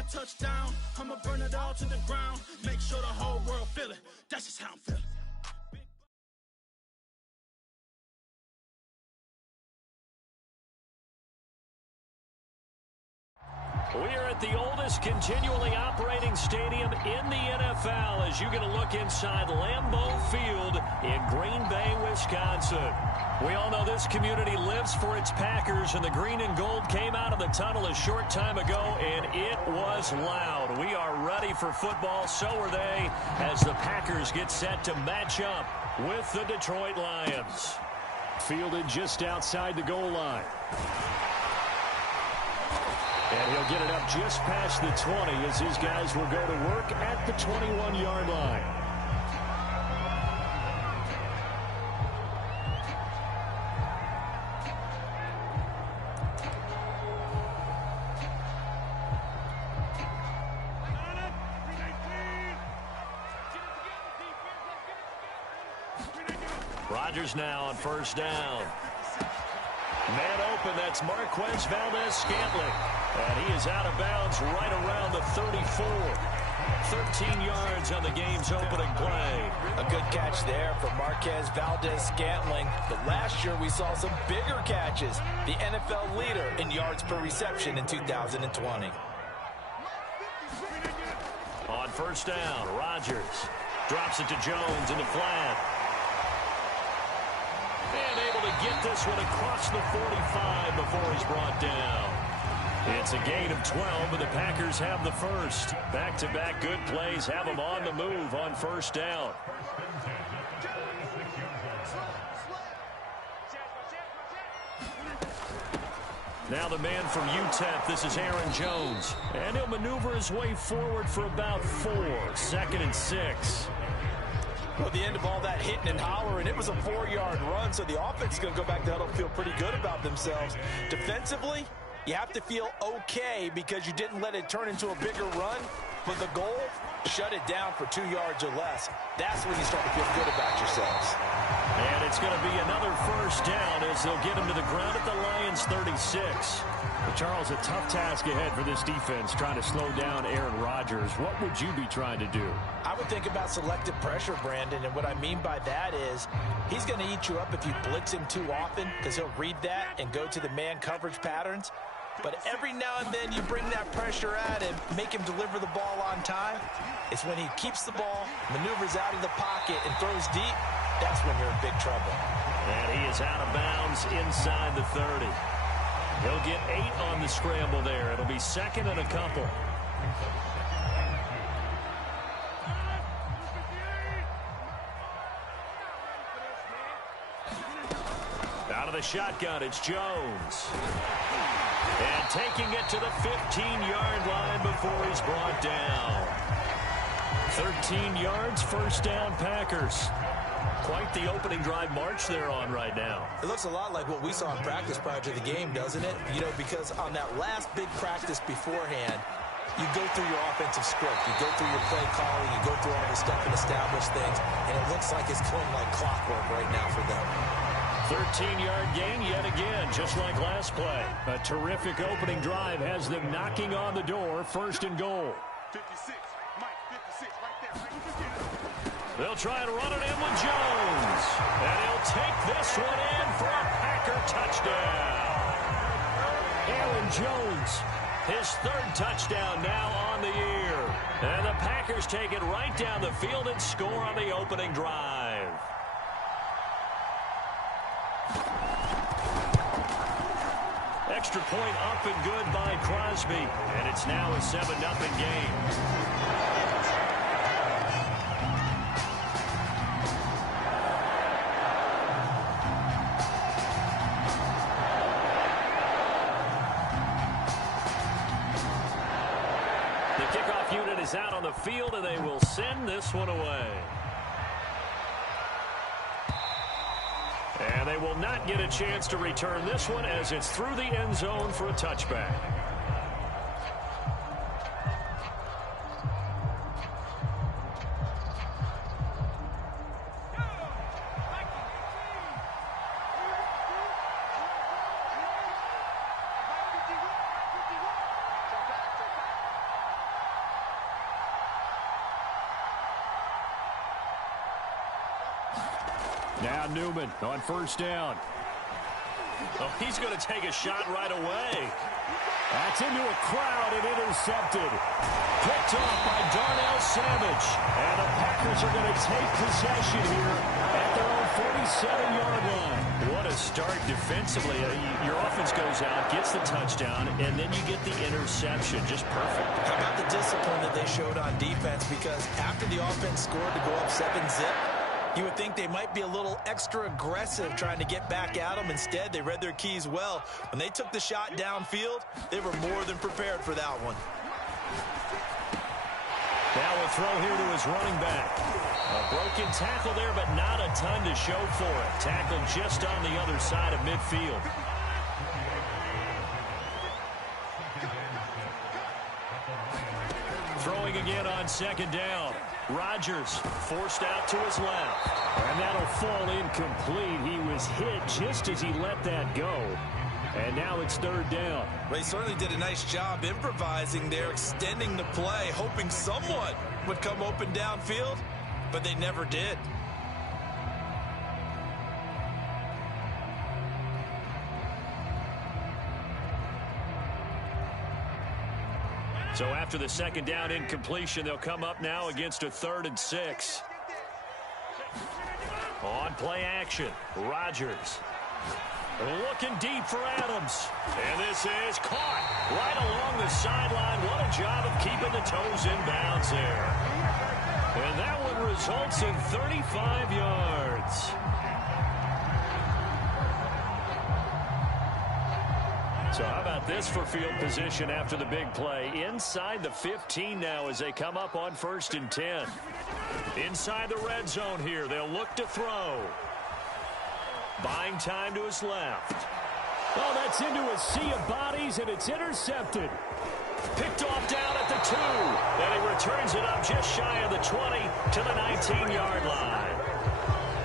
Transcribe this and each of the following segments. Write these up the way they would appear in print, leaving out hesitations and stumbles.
I touch down, I'ma burn it all to the ground. Make sure the whole world feel it. That's just how I'm feeling. We are at the oldest continually operating stadium in the NFL as you get a look inside Lambeau Field in Green Bay, Wisconsin. We all know this community lives for its Packers, and the green and gold came out of the tunnel a short time ago, and it was loud. We are ready for football, so are they, as the Packers get set to match up with the Detroit Lions. Fielded just outside the goal line. And he'll get it up just past the 20 as his guys will go to work at the 21-yard line. Rodgers now on first down. Man open, that's Marquez Valdez-Scantling. And he is out of bounds right around the 34. 13 yards on the game's opening play. A good catch there for Marquez Valdez-Scantling. But last year we saw some bigger catches. The NFL leader in yards per reception in 2020. On first down, Rodgers drops it to Jones in the flat. And able to get this one across the 45 before he's brought down. It's a gain of 12, and the Packers have the first. Back-to-back good plays have them on the move on first down. Now the man from UTEP, this is Aaron Jones. And he'll maneuver his way forward for about 4. 2nd and 6. Well, at the end of all that hitting and hollering, it was a 4-yard run, so the offense is going to go back to huddle, feel pretty good about themselves. Defensively, you have to feel okay because you didn't let it turn into a bigger run, but the goal, shut it down for 2 yards or less. That's when you start to feel good about yourselves. And it's going to be another first down as they'll get him to the ground at the Lions' 36. But Charles, a tough task ahead for this defense, trying to slow down Aaron Rodgers. What would you be trying to do? I would think about selective pressure, Brandon, and what I mean by that is he's going to eat you up if you blitz him too often because he'll read that and go to the man coverage patterns. But every now and then you bring that pressure at him, make him deliver the ball on time. It's when he keeps the ball, maneuvers out of the pocket, and throws deep, that's when you're in big trouble. And he is out of bounds inside the 30. He'll get 8 on the scramble there. It'll be 2nd and a couple. Out of the shotgun, it's Jones. And taking it to the 15-yard line before he's brought down. 13 yards, first down, Packers. Quite the opening drive march they're on right now. It looks a lot like what we saw in practice prior to the game, doesn't it? You know, because on that last big practice beforehand, you go through your offensive script. You go through your play calling. You go through all the stuff and establish things. And it looks like it's going like clockwork right now for them. 13-yard gain yet again, just like last play. A terrific opening drive has them knocking on the door, 1st and goal. 56, Mike, 56, right there. They'll try and run it in with Jones. And he'll take this one in for a Packer touchdown. Aaron Jones, his 3rd touchdown now on the year. And the Packers take it right down the field and score on the opening drive. Extra point up and good by Crosby. And it's now a 7-0 game. The kickoff unit is out on the field, and they will send this one away. And they will not get a chance to return this one as it's through the end zone for a touchback. Now Newman on first down. Oh, he's going to take a shot right away. That's into a crowd and intercepted. Picked off by Darnell Savage. And the Packers are going to take possession here at their own 47-yard line. What a start defensively. Your offense goes out, gets the touchdown, and then you get the interception. Just perfect. How about the discipline that they showed on defense? Because after the offense scored to go up 7-zip, you would think they might be a little extra aggressive trying to get back at them. Instead, they read their keys well. When they took the shot downfield, they were more than prepared for that one. Now a throw here to his running back. A broken tackle there, but not a ton to show for it. Tackled just on the other side of midfield. Throwing again on second down. Rodgers forced out to his left. And that'll fall incomplete. He was hit just as he let that go. And now it's third down. They certainly did a nice job improvising there, extending the play, hoping someone would come open downfield, but they never did. So after the second down incompletion, they'll come up now against a 3rd and 6. On play action, Rodgers. Looking deep for Adams. And this is caught right along the sideline. What a job of keeping the toes in bounds there. And that one results in 35 yards. So how about this for field position after the big play? Inside the 15 now as they come up on 1st and 10. Inside the red zone here. They'll look to throw. Buying time to his left. Oh, that's into a sea of bodies, and it's intercepted. Picked off down at the 2. And he returns it up just shy of the 20 to the 19-yard line.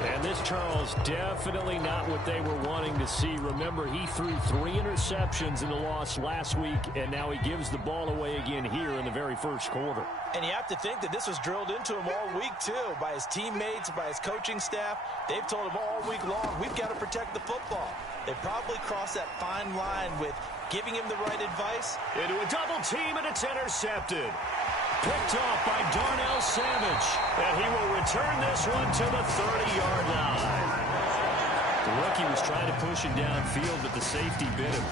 And this, Charles, definitely not what they were wanting to see. Remember, he threw 3 interceptions in the loss last week, and now he gives the ball away again here in the very first quarter. And you have to think that this was drilled into him all week, too, by his teammates, by his coaching staff. They've told him all week long, we've got to protect the football. They probably crossed that fine line with giving him the right advice. Into a double team, and it's intercepted. Picked off by Darnell Savage. And he will return this one to the 30-yard line. The rookie was trying to push him downfield, but the safety bit him.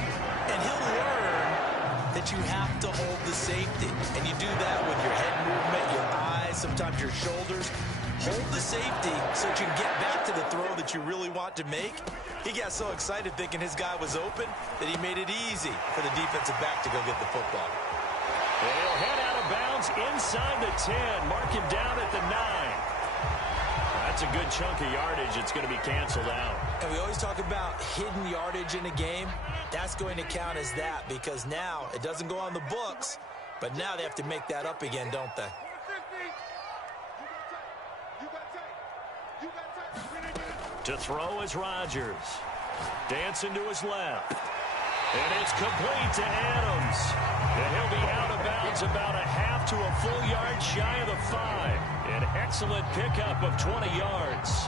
And he'll learn that you have to hold the safety. And you do that with your head movement, your eyes, sometimes your shoulders. Hold the safety so that you can get back to the throw that you really want to make. He got so excited thinking his guy was open that he made it easy for the defensive back to go get the football. And he'll head out of bounds inside the 10. Mark him down at the 9. That's a good chunk of yardage. It's going to be canceled out. And we always talk about hidden yardage in a game. That's going to count as that because now it doesn't go on the books, but now they have to make that up again, don't they? To throw is Rodgers. Dancing to his left. And it's complete to Adams. And he'll be out of bounds about a half to a full yard shy of the 5. An excellent pickup of 20 yards.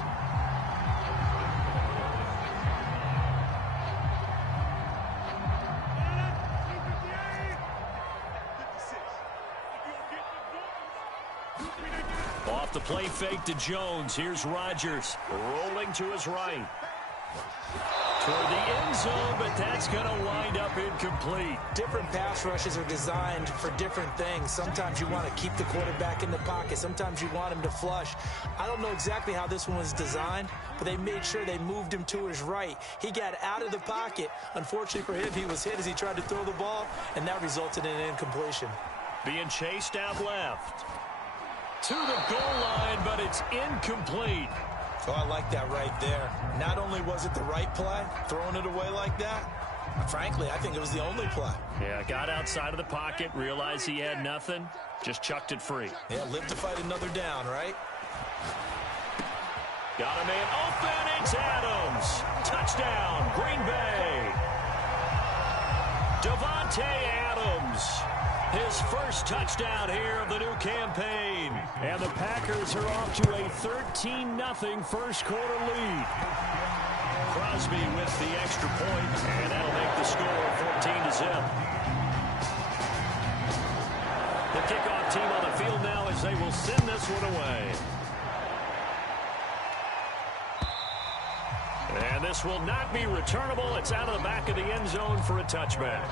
Off the play fake to Jones. Here's Rodgers rolling to his right. Toward the end zone, but that's going to wind up incomplete. Different pass rushes are designed for different things. Sometimes you want to keep the quarterback in the pocket. Sometimes you want him to flush. I don't know exactly how this one was designed, but they made sure they moved him to his right. He got out of the pocket. Unfortunately for him, he was hit as he tried to throw the ball, and that resulted in an incompletion. Being chased out left. To the goal line, but it's incomplete. Oh, I like that right there. Not only was it the right play, throwing it away like that, frankly, I think it was the only play. Yeah, got outside of the pocket, realized he had nothing, just chucked it free. Yeah, live to fight another down, right? Got a man open, it's Adams. Touchdown, Green Bay. Davante Adams. His first touchdown here of the new campaign. And the Packers are off to a 13-0 first quarter lead. Crosby with the extra point, and that'll make the score 14-0. The kickoff team on the field now as they will send this one away. And this will not be returnable. It's out of the back of the end zone for a touchback.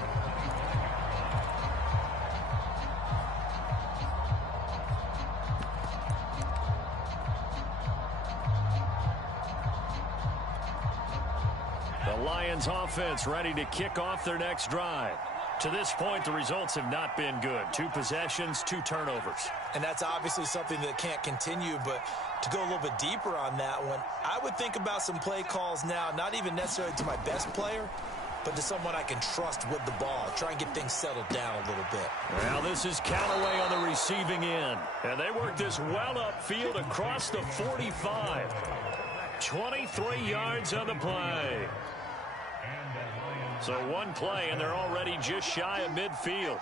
The Lions offense ready to kick off their next drive. To this point, the results have not been good. 2 possessions, 2 turnovers. And that's obviously something that can't continue, but to go a little bit deeper on that one, I would think about some play calls now, not even necessarily to my best player, but to someone I can trust with the ball. Try and get things settled down a little bit. Well, this is Callaway on the receiving end. And they work this well upfield across the 45. 23 yards on the play. So 1 play, and they're already just shy of midfield.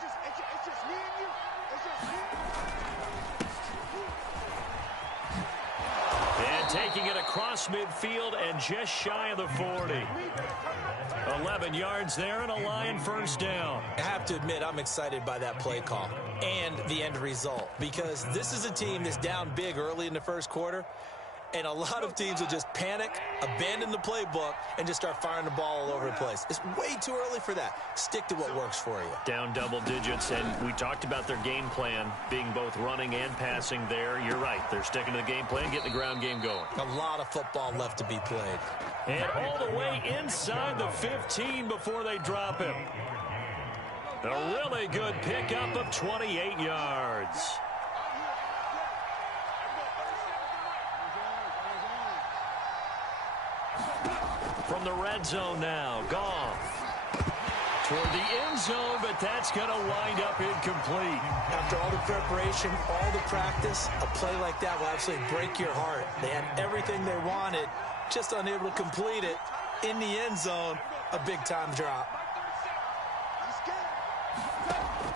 And taking it across midfield and just shy of the 40. 11 yards there and a Lion first down. I have to admit, I'm excited by that play call and the end result, because this is a team that's down big early in the first quarter. And a lot of teams will just panic, abandon the playbook, and just start firing the ball all over the place. It's way too early for that. Stick to what works for you. Down double digits, and we talked about their game plan being both running and passing there. You're right. They're sticking to the game plan, getting the ground game going. A lot of football left to be played. And all the way inside the 15 before they drop him. A really good pickup of 28 yards. From the red zone now, Goff toward the end zone, but that's going to wind up incomplete. After all the preparation, all the practice, a play like that will absolutely break your heart. They had everything they wanted, just unable to complete it. In the end zone, a big-time drop.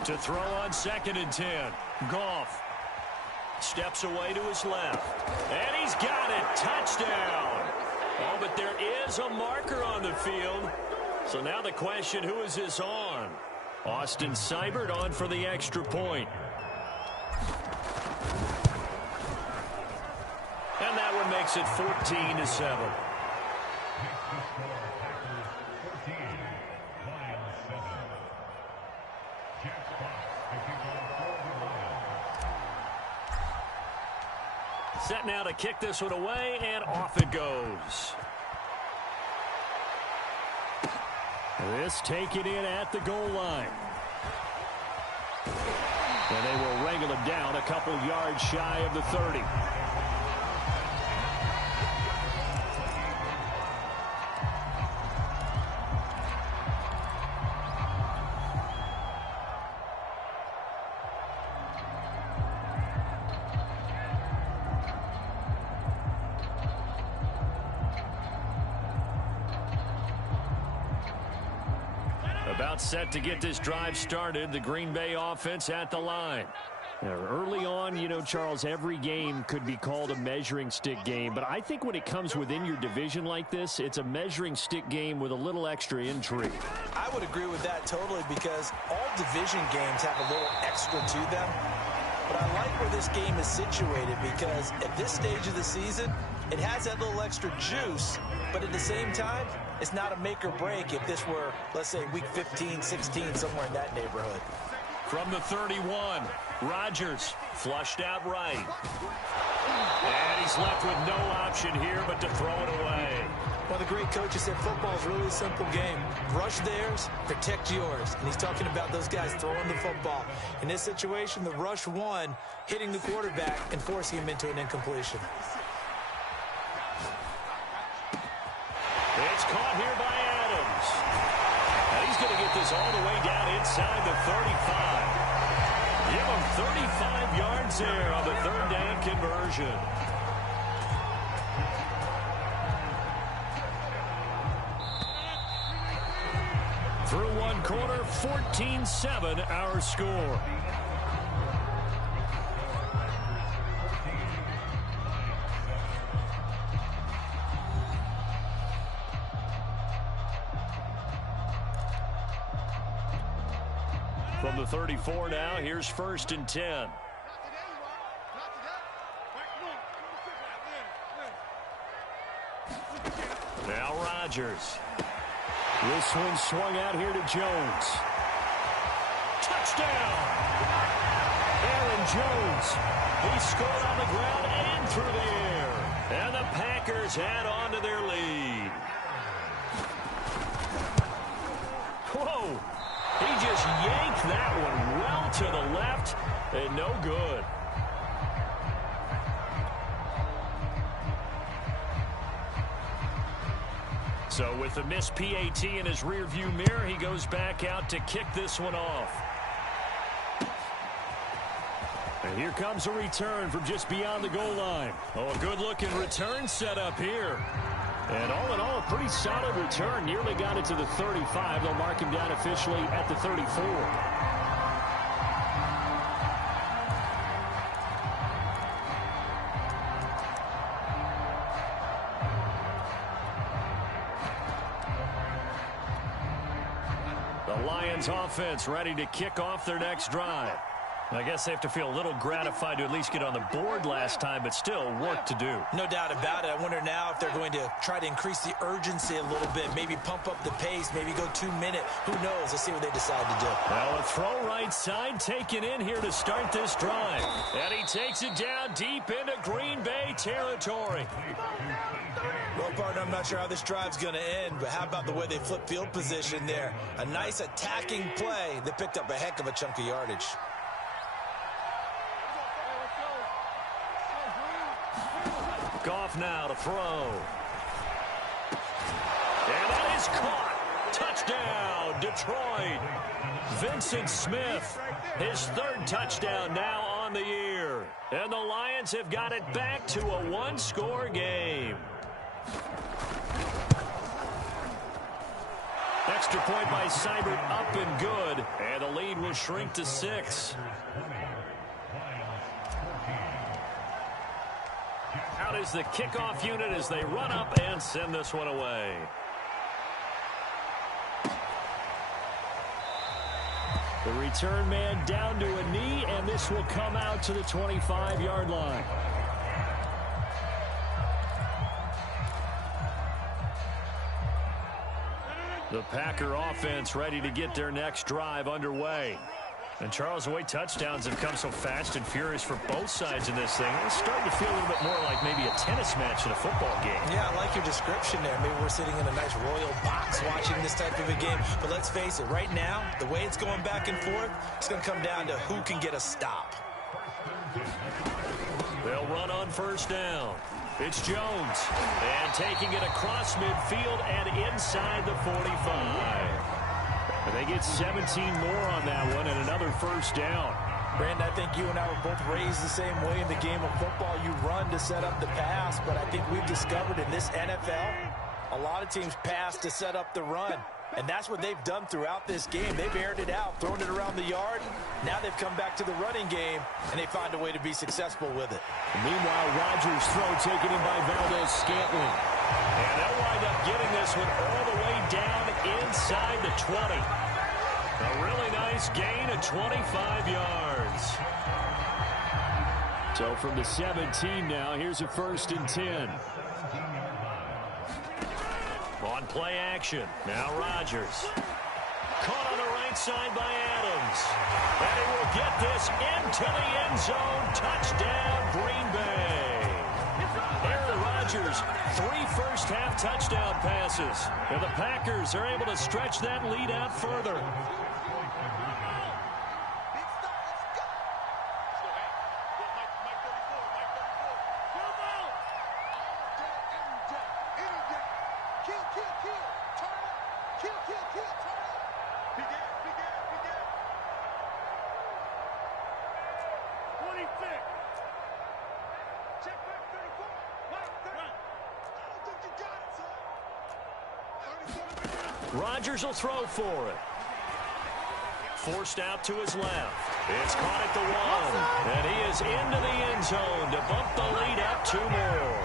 To throw on 2nd and 10, Goff steps away to his left, and he's got it. Touchdown. Oh, but there is a marker on the field. So now the question, who is this on? Austin Seibert on for the extra point. And that one makes it 14-7. Set now to kick this one away, and off it goes. This taken in at the goal line. And they will wrangle him down a couple yards shy of the 30. About set to get this drive started. The Green Bay offense at the line. Now, early on, you know, Charles, every game could be called a measuring stick game. But I think when it comes within your division like this, it's a measuring stick game with a little extra intrigue. I would agree with that totally, because all division games have a little extra to them. But I like where this game is situated, because at this stage of the season, it has that little extra juice. But at the same time, it's not a make or break if this were, let's say, week 15, 16, somewhere in that neighborhood. From the 31, Rodgers flushed out right. And he's left with no option here but to throw it away. Well, the great coach has said football is really a simple game. Rush theirs, protect yours. And he's talking about those guys throwing the football. In this situation, the rush won, hitting the quarterback and forcing him into an incompletion. It's caught here by Adams. And he's going to get this all the way down inside the 35. Give him 35 yards there on the third down conversion. Through one quarter, 14-7 our score. From the 34 now, here's 1st and 10. Now Rodgers. This one swung out here to Jones. Touchdown! Aaron Jones. He scored on the ground and through the air. And the Packers add on to their lead. Whoa! He just yanked that one well to the left and no good. So with the missed PAT in his rearview mirror, he goes back out to kick this one off. And here comes a return from just beyond the goal line. Oh, a good-looking return set up here. And all in all, a pretty solid return. Nearly got it to the 35. They'll mark him down officially at the 34. Lions offense ready to kick off their next drive. I guess they have to feel a little gratified to at least get on the board last time, but still work to do. No doubt about it. I wonder now if they're going to try to increase the urgency a little bit, maybe pump up the pace, maybe go 2-minute. Who knows? Let's see what they decide to do. Well, a throw right side taken in here to start this drive. And he takes it down deep into Green Bay territory. Well, partner, I'm not sure how this drive's going to end, but how about the way they flip field position there? A nice attacking play that picked up a heck of a chunk of yardage. Goff now to throw. And that is caught. Touchdown, Detroit. Vincent Smith, his 3rd touchdown now on the year. And the Lions have got it back to a 1-score game. Extra point by Seibert up and good. And the lead will shrink to 6. Out is the kickoff unit as they run up and send this one away. The return man down to a knee, and this will come out to the 25-yard line. The Packer offense ready to get their next drive underway. And Charles, the way touchdowns have come so fast and furious for both sides in this thing, it's starting to feel a little bit more like maybe a tennis match in a football game. Yeah, I like your description there. Maybe we're sitting in a nice royal box watching this type of a game. But let's face it, right now, the way it's going back and forth, it's going to come down to who can get a stop. They'll run on 1st down. It's Jones. And taking it across midfield and inside the 45. And they get 17 more on that one and another 1st down. Brandon, I think you and I were both raised the same way in the game of football. You run to set up the pass, but I think we've discovered in this NFL, a lot of teams pass to set up the run. And that's what they've done throughout this game. They've aired it out, thrown it around the yard. Now they've come back to the running game, and they find a way to be successful with it. Meanwhile, Rodgers' throw taken in by Valdez-Scantling. And they'll wind up getting this one all the way down inside the 20. A really nice gain of 25 yards. So from the 17 now, here's a 1st and 10. On play action. Now Rodgers. Caught on the right side by Adams. And he will get this into the end zone. Touchdown, Green Bay. Aaron Rodgers, 3 first-half touchdown passes. And the Packers are able to stretch that lead out further. Rodgers will throw for it. forced out to his left. It's caught at the 1, and he is into the end zone to bump the lead up 2 more.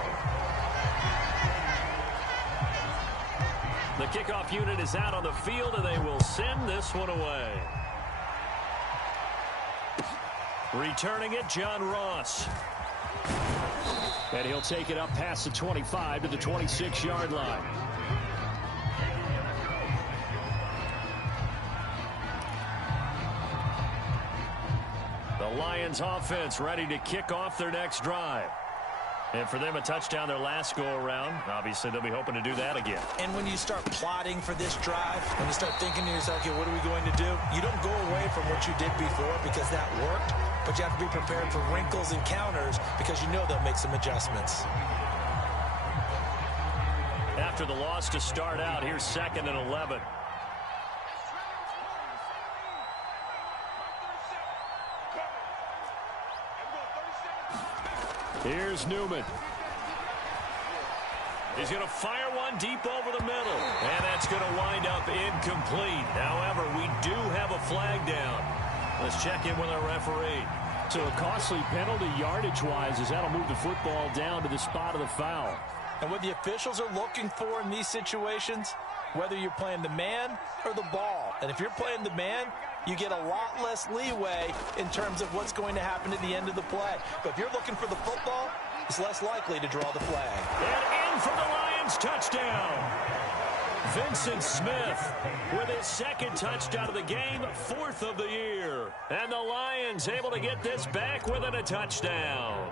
The kickoff unit is out on the field, and they will send this one away. Returning it, John Ross. And he'll take it up past the 25 to the 26-yard line. The Lions offense ready to kick off their next drive. And for them, a touchdown their last go-around. Obviously, they'll be hoping to do that again. And when you start plotting for this drive, when you start thinking to yourself, okay, what are we going to do? You don't go away from what you did before because that worked, but you have to be prepared for wrinkles and counters because you know they'll make some adjustments. After the loss to start out, here's 2nd and 11. Here's Newman. He's going to fire one deep over the middle. And that's going to wind up incomplete. However, we do have a flag down. Let's check in with our referee. So a costly penalty yardage-wise as that'll move the football down to the spot of the foul. And what the officials are looking for in these situations, whether you're playing the man or the ball. And if you're playing the man, you get a lot less leeway in terms of what's going to happen at the end of the play. But if you're looking for the football, it's less likely to draw the flag. And in for the Lions touchdown. Vincent Smith with his 2nd touchdown of the game, 4th of the year. And the Lions able to get this back within a touchdown.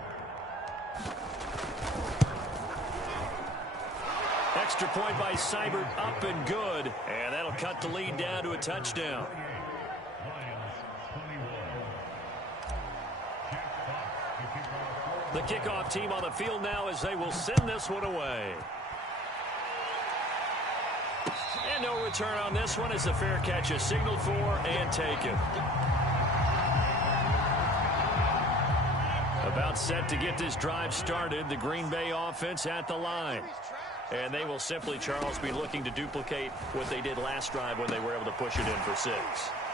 Extra point by Seibert, up and good. And that'll cut the lead down to a touchdown. The kickoff team on the field now as they will send this one away. And no return on this one as the fair catch is signaled for and taken. About set to get this drive started, the Green Bay offense at the line. And they will simply, Charles, be looking to duplicate what they did last drive when they were able to push it in for 6.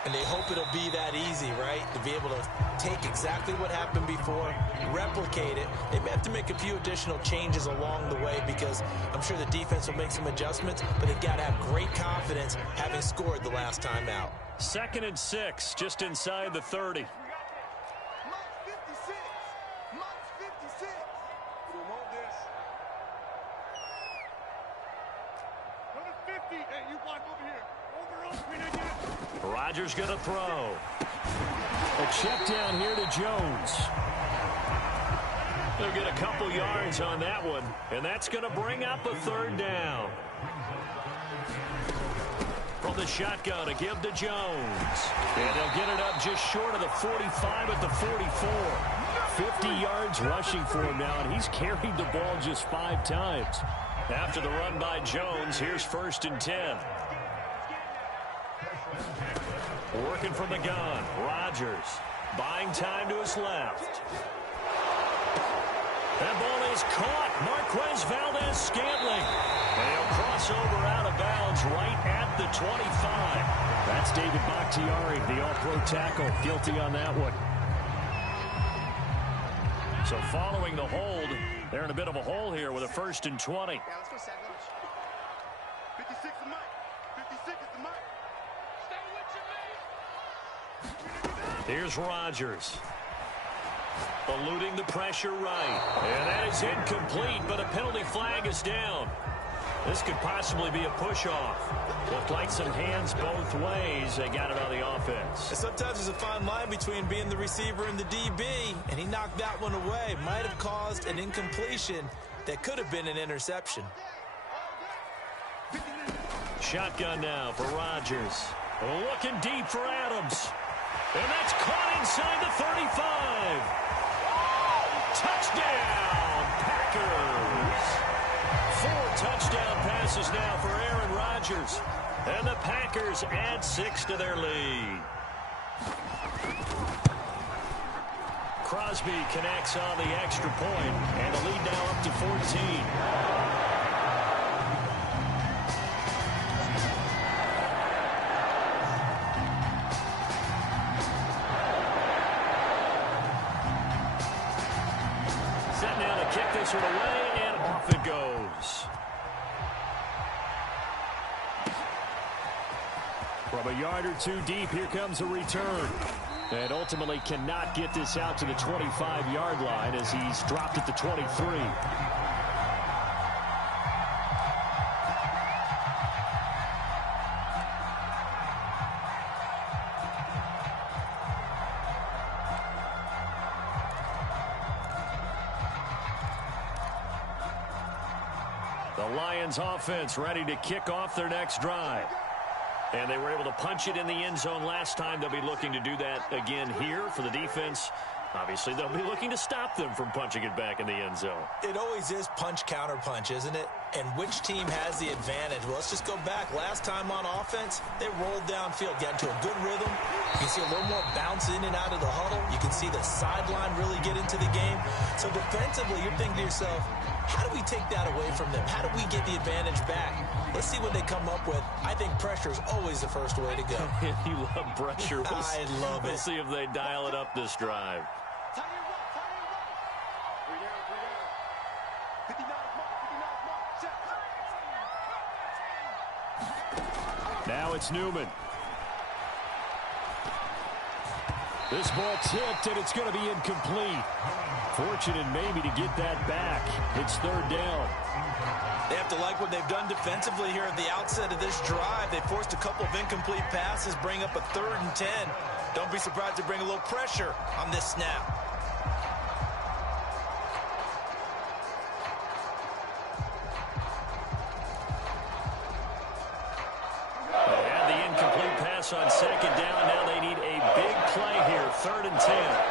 And they hope it'll be that easy, right? To be able to take exactly what happened before, replicate it. They may have to make a few additional changes along the way because I'm sure the defense will make some adjustments, but they've got to have great confidence having scored the last time out. 2nd and 6, just inside the 30. Rodgers going to throw. A check down here to Jones. They'll get a couple yards on that one, and that's going to bring up a 3rd down. From the shotgun, a give to Jones. And they'll get it up just short of the 45 at the 44. 50 yards rushing for him now, and he's carried the ball just 5 times. After the run by Jones, here's 1st and 10. Working from the gun, Rodgers buying time to his left. That ball is caught. Marquez Valdez-Scantling. And he'll cross over out of bounds right at the 25. That's David Bakhtiari, the all-pro tackle, guilty on that one. So following the hold, they're in a bit of a hole here with a 1st and 20. Yeah, let's go 7. 56 the mic. 56 is the mic. Here's Rodgers. Eluding the pressure right. And that is incomplete, but a penalty flag is down. This could possibly be a push-off. Looked like some hands both ways. They got it on the offense. And sometimes there's a fine line between being the receiver and the DB, and he knocked that one away. Might have caused an incompletion that could have been an interception. Shotgun now for Rodgers. Looking deep for Adams. And that's caught inside the 35. Touchdown, Packers. 4 touchdown passes now for Aaron Rodgers. And the Packers add 6 to their lead. Crosby connects on the extra point, and the lead now up to 14. kick this one away, and off it goes. From a yard or two deep, here comes a return. And ultimately cannot get this out to the 25-yard line as he's dropped at the 23. The Lions offense ready to kick off their next drive. And they were able to punch it in the end zone last time. They'll be looking to do that again here for the defense. Obviously, they'll be looking to stop them from punching it back in the end zone. It always is punch-counter-punch, isn't it? And which team has the advantage? Well, let's just go back. Last time on offense, they rolled downfield, got into a good rhythm. You can see a little more bounce in and out of the huddle. You can see the sideline really get into the game. So defensively, you're thinking to yourself, how do we take that away from them? How do we get the advantage back? Let's see what they come up with. I think pressure is always the first way to go. You love pressure. I love it. We'll see if they dial it up this drive. Now it's Newman. This ball tipped, and it's going to be incomplete. Fortunate maybe to get that back. It's third down. They have to like what they've done defensively here at the outset of this drive. They forced a couple of incomplete passes, bring up a 3rd and 10. Don't be surprised to bring a little pressure on this snap. They had the incomplete pass on second down. Now they need a big play here, 3rd and 10.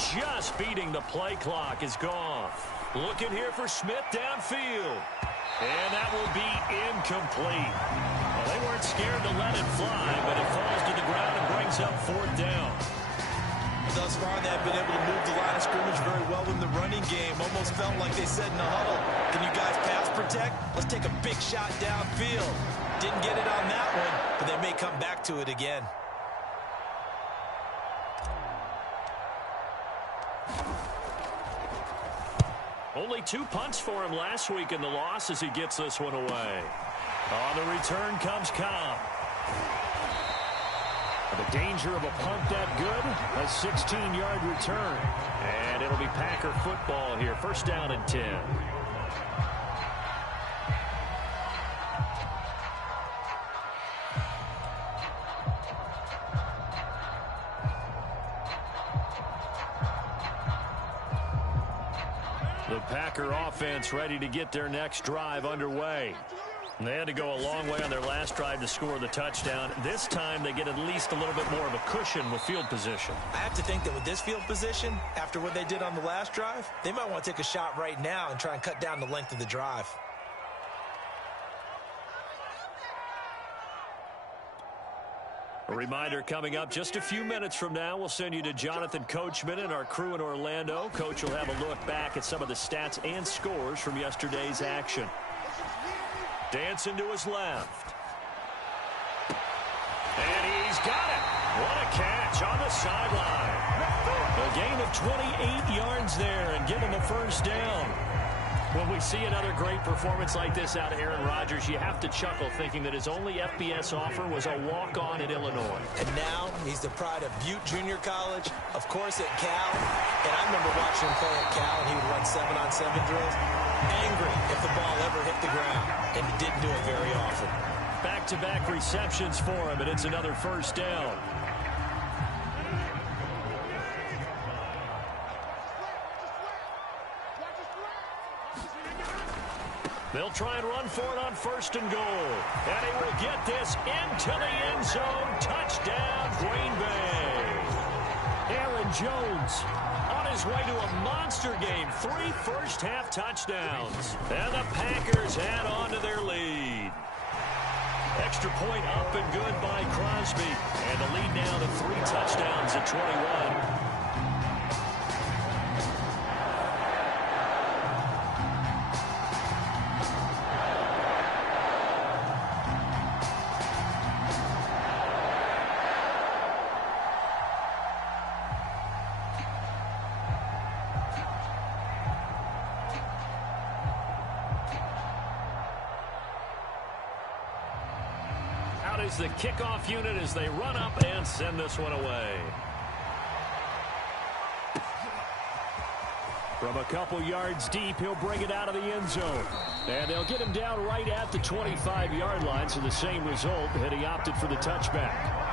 Just beating the play clock is gone. Looking here for Smith downfield. And that will be incomplete. Well, they weren't scared to let it fly, but it falls to the ground and brings up 4th down. Thus far, they've been able to move the line of scrimmage very well in the running game. Almost felt like they said in the huddle, can you guys pass protect? Let's take a big shot downfield. Didn't get it on that one, but they may come back to it again. Only 2 punts for him last week in the loss as he gets this one away. On the return comes Cobb. The danger of a punt that good, a 16-yard return. And it'll be Packer football here. 1st down and 10. The Packer offense ready to get their next drive underway. They had to go a long way on their last drive to score the touchdown. This time they get at least a little bit more of a cushion with field position. I have to think that with this field position, after what they did on the last drive, they might want to take a shot right now and try and cut down the length of the drive. A reminder coming up just a few minutes from now, we'll send you to Jonathan Coachman and our crew in Orlando. Coach will have a look back at some of the stats and scores from yesterday's action. Dancing to his left. And he's got it. What a catch on the sideline. A gain of 28 yards there and given the 1st down. When we see another great performance like this out of Aaron Rodgers, you have to chuckle thinking that his only FBS offer was a walk-on at Illinois. And now he's the pride of Butte Junior College, of course at Cal. And I remember watching him play at Cal, and he would run 7-on-7 drills. Angry if the ball ever hit the ground, and he didn't do it very often. Back-to-back receptions for him, and it's another 1st down. They'll try and run for it on 1st and goal. And he will get this into the end zone. Touchdown, Green Bay. Aaron Jones on his way to a monster game. 3 first-half touchdowns. And the Packers add on to their lead. Extra point up and good by Crosby. And the lead now to 3 touchdowns at 21. out is the kickoff unit as they run up and send this one away. From a couple yards deep, he'll bring it out of the end zone. And they'll get him down right at the 25-yard line, so the same result, and he opted for the touchback.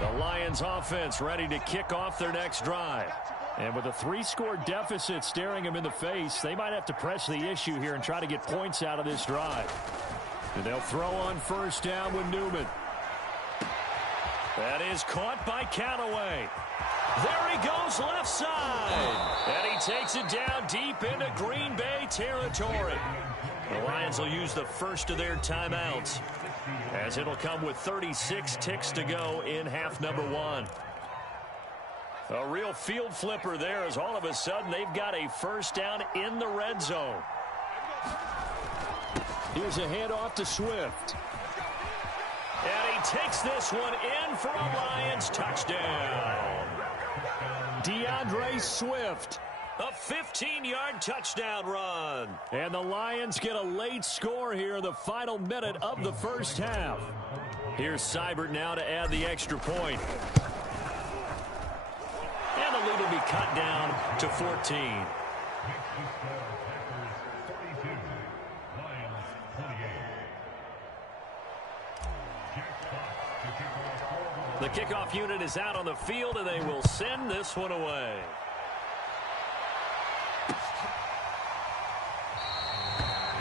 The Lions offense ready to kick off their next drive. And with a 3-score deficit staring them in the face, they might have to press the issue here and try to get points out of this drive. And they'll throw on first down with Newman. That is caught by Callaway. There he goes left side. And he takes it down deep into Green Bay territory. The Lions will use the first of their timeouts, as it'll come with 36 ticks to go in half number 1. A real field flipper there, as all of a sudden they've got a first down in the red zone. Here's a handoff to Swift. And he takes this one in for a Lions touchdown. DeAndre Swift. A 15-yard touchdown run. And the Lions get a late score here in the final minute of the first half. Here's Seibert now to add the extra point. And the lead will be cut down to 14. The kickoff unit is out on the field, and they will send this one away.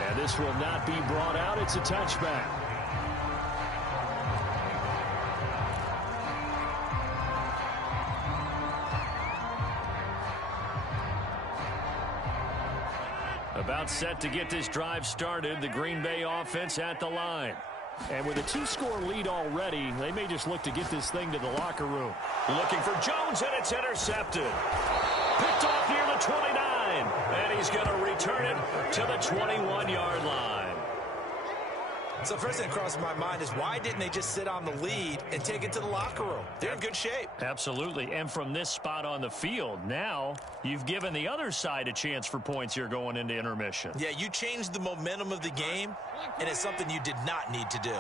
And this will not be brought out. It's a touchback. About set to get this drive started, the Green Bay offense at the line. And with a 2-score lead already, they may just look to get this thing to the locker room. Looking for Jones, and it's intercepted. Picked off near the 29, and he's going to return it to the 21-yard line. So first thing that crosses my mind is, why didn't they just sit on the lead and take it to the locker room? They're in good shape. Absolutely. And from this spot on the field, now you've given the other side a chance for points here going into intermission. Yeah, you changed the momentum of the game, and it's something you did not need to do.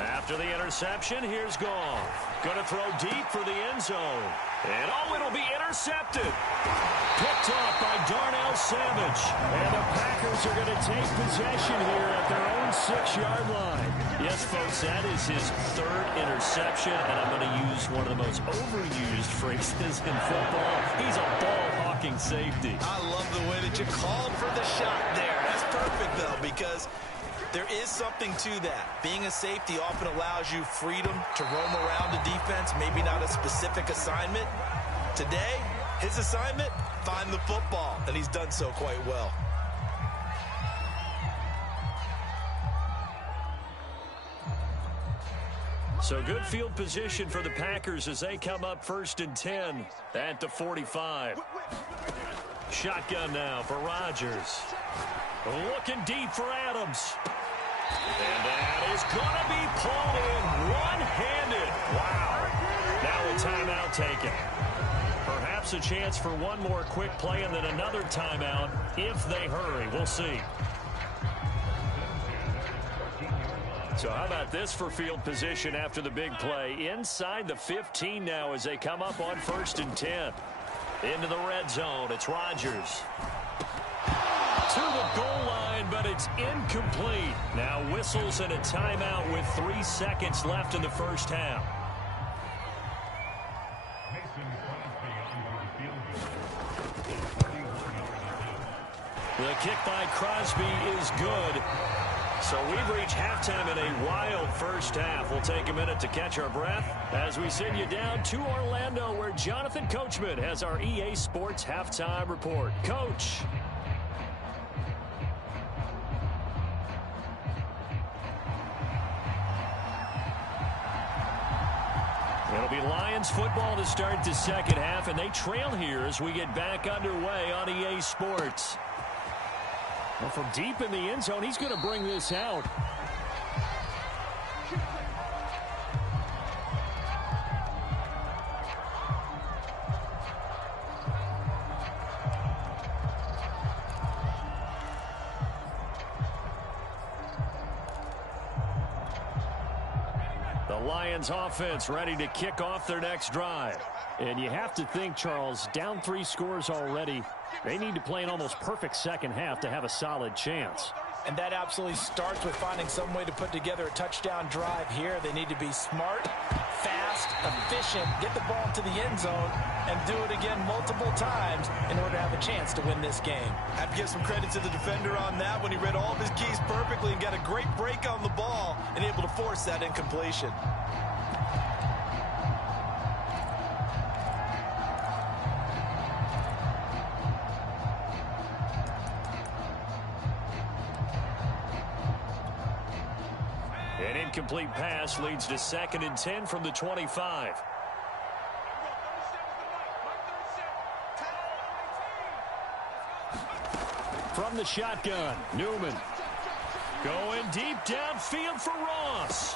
After the interception, here's Goff. Going to throw deep for the end zone. And oh, it'll be intercepted. Picked off by Darnell Savage. And the Packers are going to take possession here at their own 6-yard line. Yes, folks, that is his third interception, and I'm going to use one of the most overused phrases in football. He's a ball-hawking safety. I love the way that you called for the shot there. That's perfect, though, because there is something to that. Being a safety often allows you freedom to roam around the defense, maybe not a specific assignment. Today, his assignment, find the football, and he's done so quite well. So good field position for the Packers as they come up 1st and 10 at the 45. Shotgun now for Rodgers. Looking deep for Adams. And that is going to be pulled in one-handed. Wow. Now a timeout taken. Perhaps a chance for one more quick play and then another timeout if they hurry. We'll see. So how about this for field position after the big play? Inside the 15 now as they come up on 1st and 10. Into the red zone. It's Rodgers. To the goal line, but it's incomplete. Now whistles and a timeout with 3 seconds left in the first half. The kick by Crosby is good. So we've reached halftime in a wild first half. We'll take a minute to catch our breath as we send you down to Orlando, where Jonathan Coachman has our EA Sports halftime report. Coach. It'll be Lions football to start the second half, and they trail here as we get back underway on EA Sports. Well, from deep in the end zone, he's going to bring this out. The Lions offense ready to kick off their next drive. And you have to think, Charles, down 3 scores already. They need to play an almost perfect second half to have a solid chance. And that absolutely starts with finding some way to put together a touchdown drive here. They need to be smart, fast, efficient, get the ball into the end zone, and do it again multiple times in order to have a chance to win this game. I have to give some credit to the defender on that when he read all of his keys perfectly and got a great break on the ball and able to force that incompletion. An incomplete pass leads to 2nd and 10 from the 25. From the shotgun, Newman. Going deep downfield for Ross.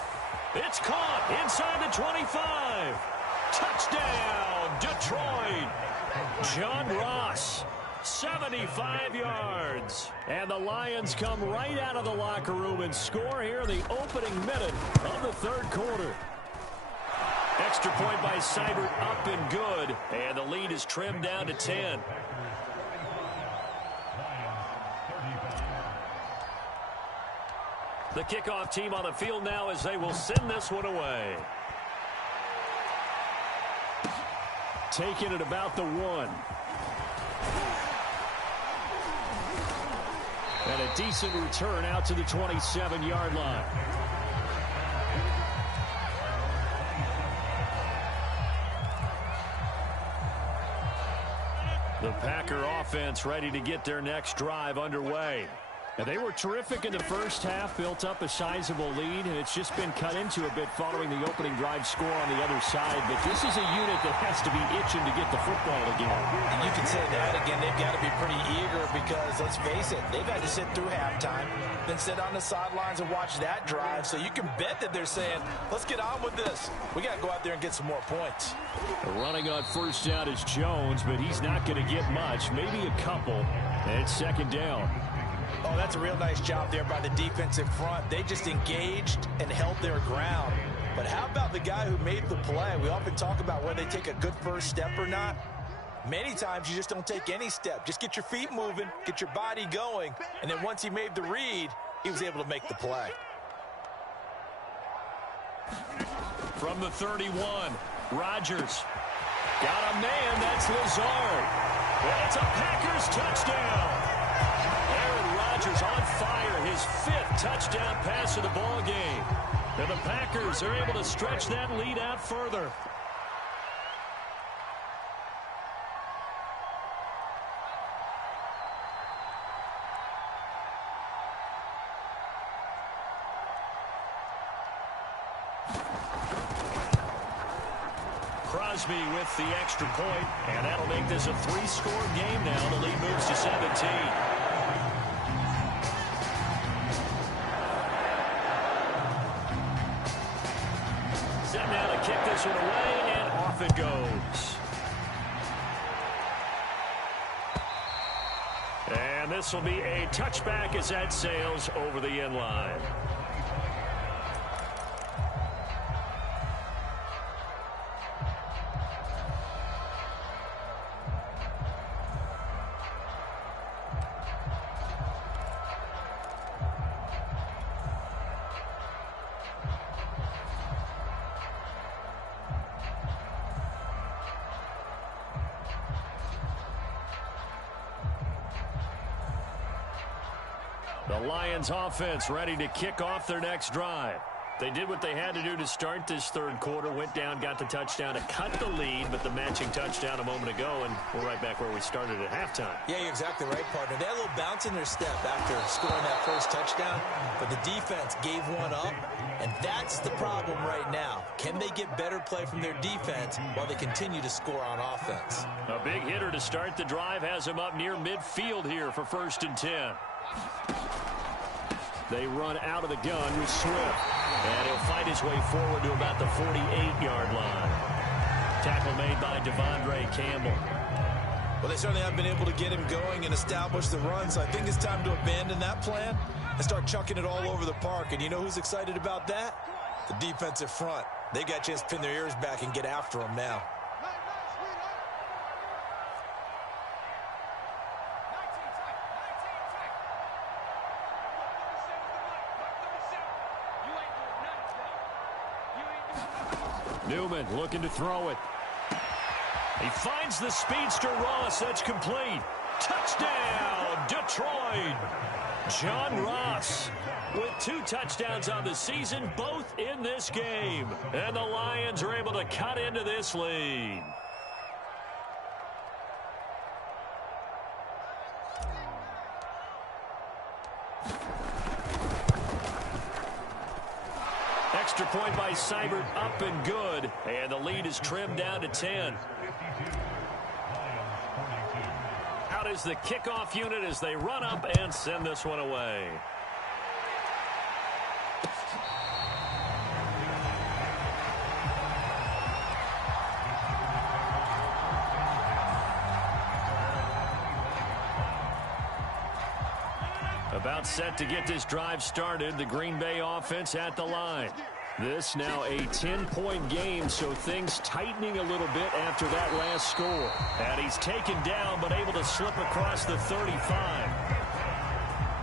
It's caught inside the 25. Touchdown, Detroit. John Ross. 75 yards. And the Lions come right out of the locker room and score here in the opening minute of the 3rd quarter. Extra point by Seibert up and good. And the lead is trimmed down to 10. The kickoff team on the field now as they will send this one away. Taking it about the 1. And a decent return out to the 27-yard line. The Packer offense ready to get their next drive underway. And they were terrific in the first half, built up a sizable lead, and it's just been cut into a bit following the opening drive score on the other side. But this is a unit that has to be itching to get the football again. And you can say that again. They've got to be pretty eager because, let's face it, they've had to sit through halftime, then sit on the sidelines and watch that drive. So you can bet that they're saying, let's get on with this. We got to go out there and get some more points. Running on first down is Jones, but he's not going to get much, maybe a couple. And it's 2nd down. Oh, that's a real nice job there by the defensive front. They just engaged and held their ground. But how about the guy who made the play? We often talk about whether they take a good first step or not. Many times you just don't take any step. Just get your feet moving, get your body going, and then once he made the read, he was able to make the play. From the 31, Rodgers. Got a man, that's Lazard. And it's a Packers touchdown. Aaron Rodgers on fire, his 5th touchdown pass of the ball game. And the Packers are able to stretch that lead out further. Crosby with the extra point, and that'll make this a 3-score game now. The lead moves to 17. Set now to kick this one away, and off it goes. And this will be a touchback as that sails over the end line. The Lions offense ready to kick off their next drive. They did what they had to do to start this third quarter, went down, got the touchdown to cut the lead, but the matching touchdown a moment ago, and we're right back where we started at halftime. Yeah, you're exactly right, partner. They had a little bounce in their step after scoring that first touchdown, but the defense gave one up, and that's the problem right now. Can they get better play from their defense while they continue to score on offense? A big hitter to start the drive has him up near midfield here for 1st and 10. They run out of the gun with Swift. And he'll fight his way forward to about the 48-yard line. Tackle made by Devondre Campbell. Well, they certainly haven't been able to get him going and establish the run, so I think it's time to abandon that plan and start chucking it all over the park. And you know who's excited about that? The defensive front. They got a chance to pin their ears back and get after him now. Newman looking to throw it. He finds the speedster Ross. That's complete. Touchdown, Detroit. John Ross with 2 touchdowns on the season, both in this game. And the Lions are able to cut into this lead. Extra point by Seibert, up and good. And the lead is trimmed down to 10. Out is the kickoff unit as they run up and send this one away. About set to get this drive started. The Green Bay offense at the line. This now a 10-point game, so things tightening a little bit after that last score. And he's taken down, but able to slip across the 35.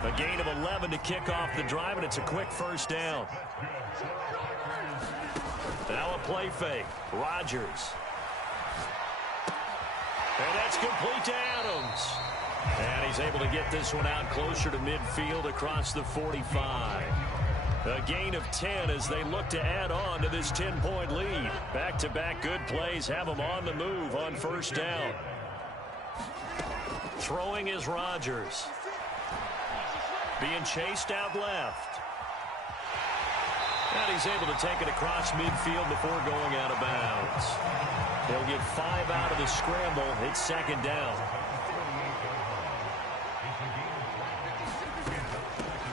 A gain of 11 to kick off the drive, and it's a quick first down. Now a play fake. Rodgers. And that's complete to Adams. And he's able to get this one out closer to midfield across the 45. A gain of 10 as they look to add on to this 10-point lead. Back-to-back good plays have them on the move on first down. Throwing is Rodgers. Being chased out left. And he's able to take it across midfield before going out of bounds. They'll get 5 out of the scramble. It's second down.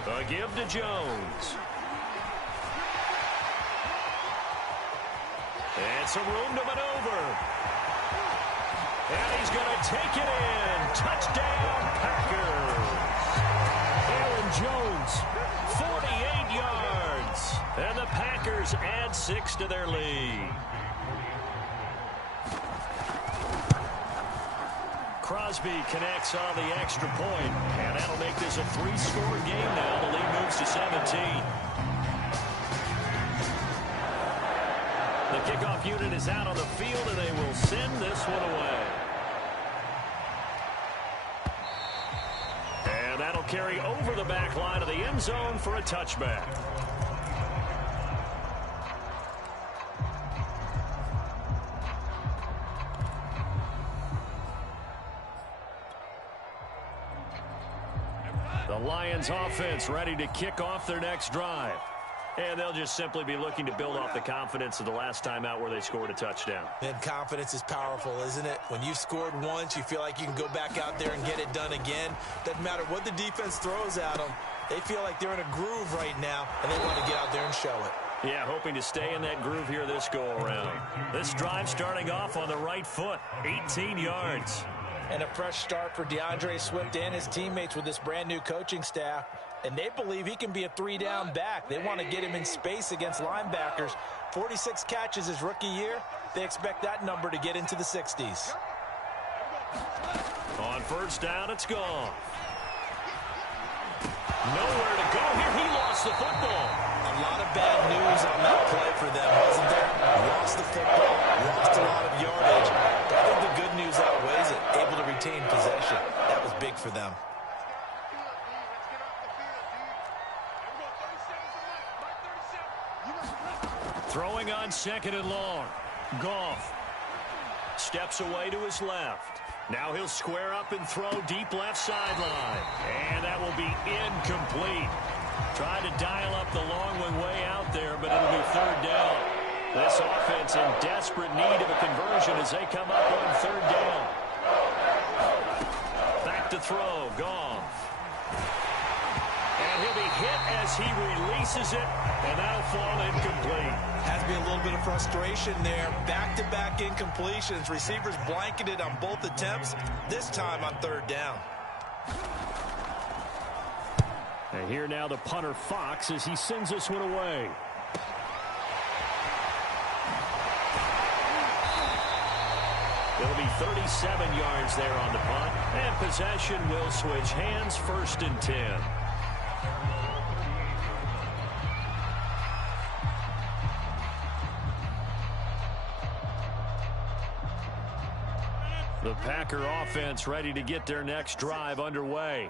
A give to Jones. And some room to maneuver. And he's going to take it in. Touchdown, Packers. Aaron Jones, 48 yards. And the Packers add 6 to their lead. Crosby connects on the extra point, and that'll make this a 3-score game now. The lead moves to 17. The kickoff unit is out on the field, and they will send this one away. And that'll carry over the back line of the end zone for a touchback. The Lions offense ready to kick off their next drive. And they'll just simply be looking to build off the confidence of the last time out where they scored a touchdown. And confidence is powerful, isn't it? When you've scored once, you feel like you can go back out there and get it done again. Doesn't matter what the defense throws at them. They feel like they're in a groove right now, and they want to get out there and show it. Yeah, hoping to stay in that groove here this go-around. This drive starting off on the right foot, 18 yards. And a fresh start for DeAndre Swift and his teammates with this brand-new coaching staff. And they believe he can be a 3-down back. They want to get him in space against linebackers. 46 catches his rookie year. They expect that number to get into the 60s. On first down, it's gone. Nowhere to go here. He lost the football. A lot of bad news on that play for them, wasn't there? Lost the football, lost a lot of yardage. But I think the good news outweighs it. Able to retain possession. That was big for them. Throwing on 2nd and long. Goff steps away to his left. Now he'll square up and throw deep left sideline. And that will be incomplete. Tried to dial up the long one way out there, but it'll be 3rd down. This offense in desperate need of a conversion as they come up on 3rd down. Back to throw, Goff. And he'll be hit as he releases it, and that'll fall incomplete. Has to be a little bit of frustration there. Back-to-back incompletions. Receivers blanketed on both attempts, this time on 3rd down. And here now the punter Fox as he sends this one away. It'll be 37 yards there on the punt, and possession will switch hands, 1st and 10. The Packer offense ready to get their next drive underway.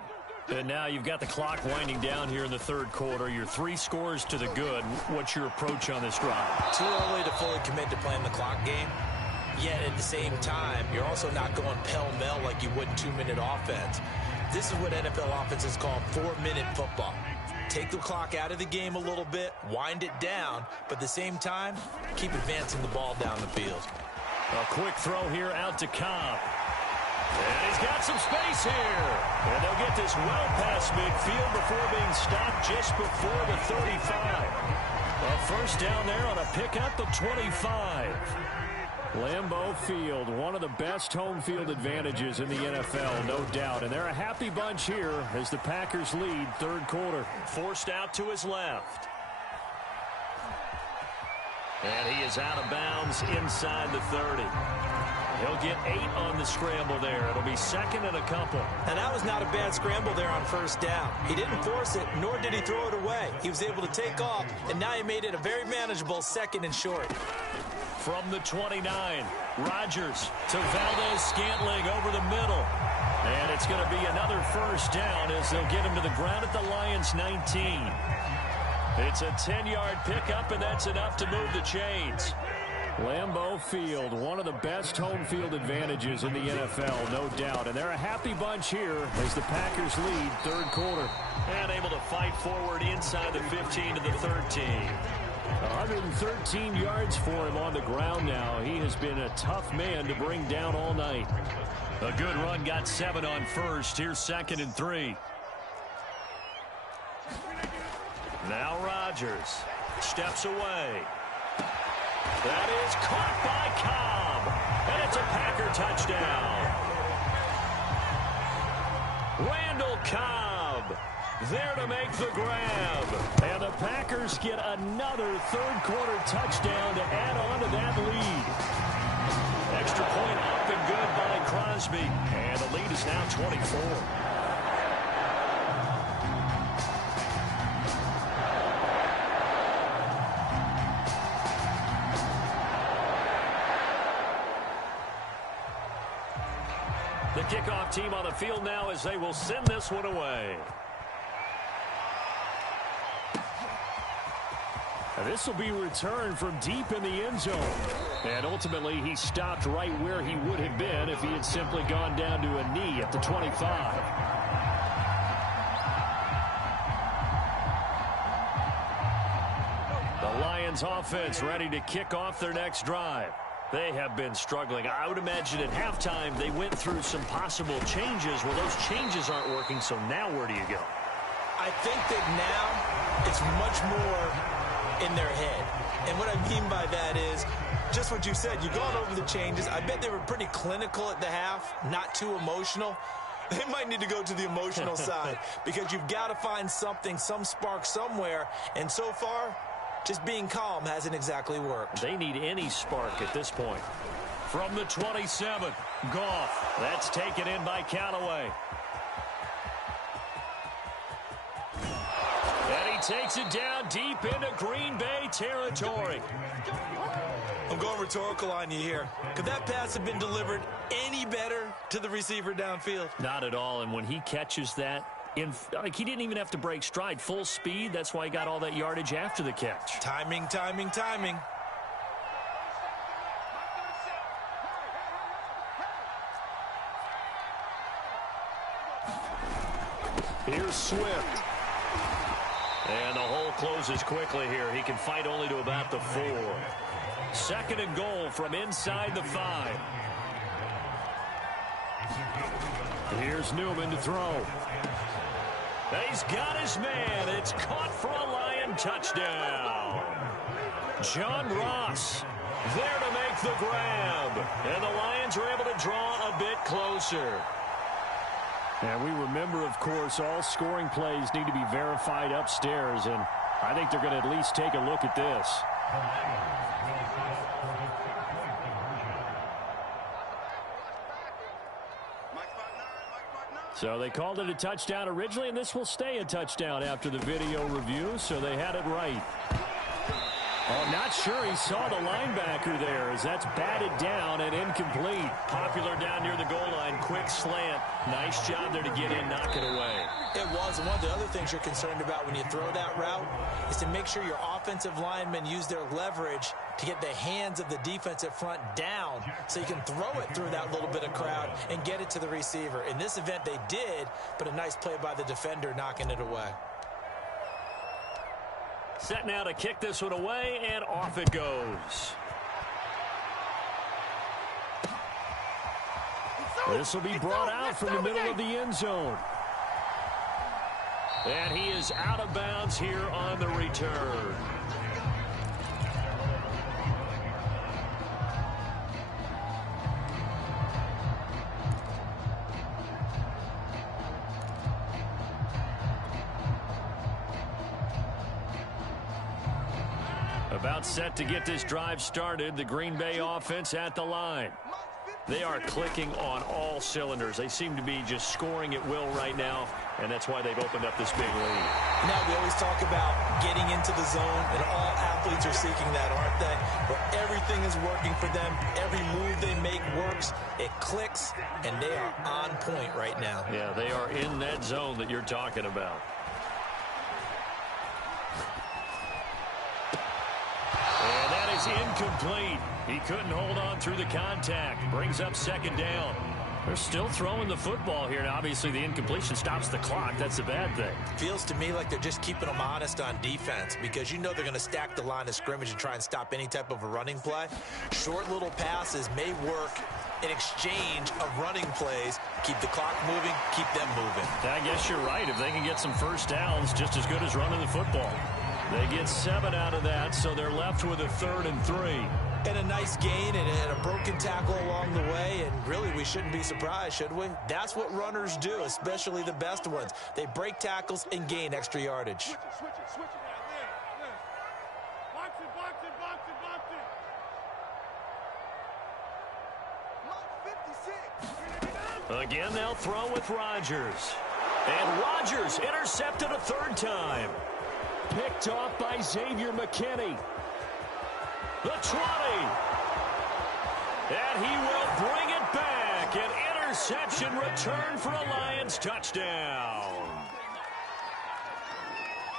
And now you've got the clock winding down here in the 3rd quarter. You're 3 scores to the good. What's your approach on this drive? Too early to fully commit to playing the clock game. Yet at the same time, you're also not going pell-mell like you would 2-minute offense. This is what NFL offenses call 4-minute football. Take the clock out of the game a little bit, wind it down, but at the same time, keep advancing the ball down the field. A quick throw here out to Cobb. And he's got some space here. And they'll get this well past midfield before being stopped just before the 35. A 1st down there on a pickup of 25. Lambeau Field, one of the best home field advantages in the NFL, no doubt. And they're a happy bunch here as the Packers lead 3rd quarter. Forced out to his left. And he is out of bounds inside the 30. He'll get 8 on the scramble there. It'll be 2nd and a couple. And that was not a bad scramble there on 1st down. He didn't force it, nor did he throw it away. He was able to take off, and now he made it a very manageable 2nd and short. From the 29, Rodgers to Valdez-Scantling over the middle. And it's going to be another 1st down as they'll get him to the ground at the Lions' 19. It's a 10-yard pickup, and that's enough to move the chains. Lambeau Field, one of the best home field advantages in the NFL, no doubt. And they're a happy bunch here as the Packers lead 3rd quarter. And able to fight forward inside the 15 to the 13. 113 yards for him on the ground now. He has been a tough man to bring down all night. A good run, got 7 on 1st. Here's 2nd and 3. Now Rodgers steps away. That is caught by Cobb. And it's a Packer touchdown. Randall Cobb there to make the grab. And the Packers get another 3rd quarter touchdown to add on to that lead. Extra point up and good by Crosby. And the lead is now 24. The kickoff team on the field now as they will send this one away. This will be returned from deep in the end zone. And ultimately, he stopped right where he would have been if he had simply gone down to a knee at the 25. The Lions offense ready to kick off their next drive. They have been struggling. I would imagine at halftime they went through some possible changes. Well, those changes aren't working, so now where do you go? I think that now it's much more in their head. And what I mean by that is just what you said. You've gone over the changes. I bet they were pretty clinical at the half, not too emotional. They might need to go to the emotional side because you've got to find something, some spark somewhere. And so far, just being calm hasn't exactly worked. They need any spark at this point. From the 27, Goff. That's taken in by Callaway. And he takes it down deep into Green Bay territory. I'm going rhetorical on you here. Could that pass have been delivered any better to the receiver downfield? Not at all, and when he catches that, He didn't even have to break stride. Full speed. That's why he got all that yardage after the catch. Timing, timing, timing. Here's Swift. And the hole closes quickly here. He can fight only to about the 4. 2nd and goal from inside the 5. Here's Newman to throw. He's got his man. It's caught for a Lion touchdown. John Ross there to make the grab. And the Lions are able to draw a bit closer. And we remember, of course, all scoring plays need to be verified upstairs, and I think they're going to at least take a look at this. So they called it a touchdown originally, and this will stay a touchdown after the video review, so they had it right. Oh, not sure he saw the linebacker there as that's batted down and incomplete. Popular down near the goal line. Quick slant. Nice job there to get in, knock it away. It was. And one of the other things you're concerned about when you throw that route is to make sure your offensive linemen use their leverage to get the hands of the defensive front down so you can throw it through that little bit of crowd and get it to the receiver. In this event, they did, but a nice play by the defender knocking it away. Set now to kick this one away, and off it goes. This will be brought out from the middle of the end zone. And he is out of bounds here on the return. About set to get this drive started. The Green Bay offense at the line. They are clicking on all cylinders. They seem to be just scoring at will right now, and that's why they've opened up this big lead. Now, we always talk about getting into the zone, and all athletes are seeking that, aren't they? Where everything is working for them. Every move they make works. It clicks, and they are on point right now. Yeah, they are in that zone that you're talking about. And that is incomplete. He couldn't hold on through the contact. Brings up 2nd down. They're still throwing the football here. Now, obviously, the incompletion stops the clock. That's a bad thing. Feels to me like they're just keeping them honest on defense because you know they're going to stack the line of scrimmage and try and stop any type of a running play. Short little passes may work in exchange of running plays. Keep the clock moving, keep them moving. I guess you're right. If they can get some first downs, just as good as running the football. They get 7 out of that, so they're left with a 3rd and 3. And a nice gain and a broken tackle along the way, and really we shouldn't be surprised, should we? That's what runners do, especially the best ones. They break tackles and gain extra yardage. Switch it now. Box it. Mark 56. Again, they'll throw with Rodgers. And Rodgers intercepted a 3rd time. Picked off by Xavier McKinney. The 20. And he will bring it back. An interception return for a Lions touchdown.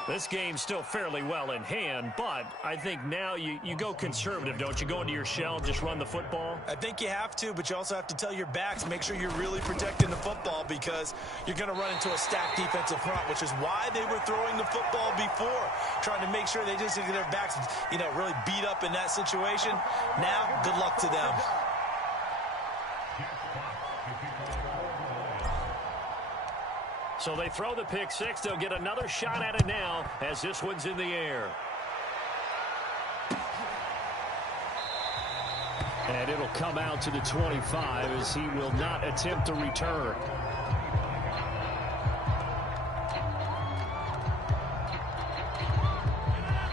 This game's still fairly well in hand, but I think now you go conservative, don't you? Go into your shell, just run the football? I think you have to, but you also have to tell your backs, make sure you're really protecting the football because you're going to run into a stacked defensive front, which is why they were throwing the football before, trying to make sure they just get their backs, really beat up in that situation. Now, good luck to them. So they throw the pick 6. They'll get another shot at it now as this one's in the air. And it'll come out to the 25 as he will not attempt a return.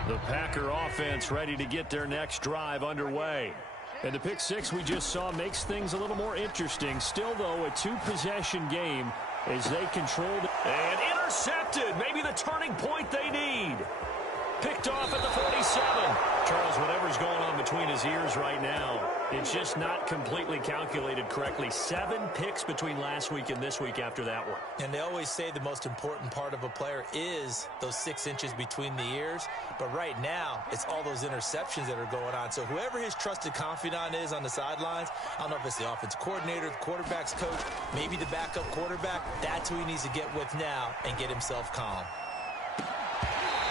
The Packer offense ready to get their next drive underway. And the pick 6 we just saw makes things a little more interesting. Still, though, a 2-possession game as they controlled and intercepted. Maybe the turning point they need. Picked off at the 47. Charles, whatever's going on between his ears right now, it's just not completely calculated correctly. 7 picks between last week and this week after that one. And they always say the most important part of a player is those 6 inches between the ears. But right now, it's all those interceptions that are going on. So whoever his trusted confidant is on the sidelines, I don't know if it's the offensive coordinator, the quarterback's coach, maybe the backup quarterback, that's who he needs to get with now and get himself calm.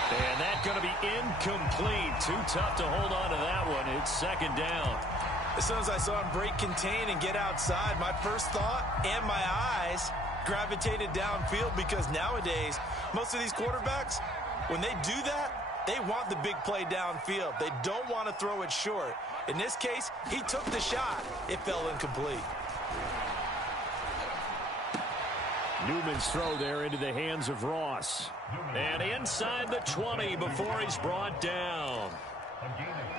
And that's going to be incomplete. Too tough to hold on to that one. It's second down. As soon as I saw him break contain and get outside, my first thought and my eyes gravitated downfield, because nowadays, most of these quarterbacks, when they do that, they want the big play downfield. They don't want to throw it short. In this case, he took the shot. It fell incomplete. Newman's throw there into the hands of Ross. And inside the 20 before he's brought down.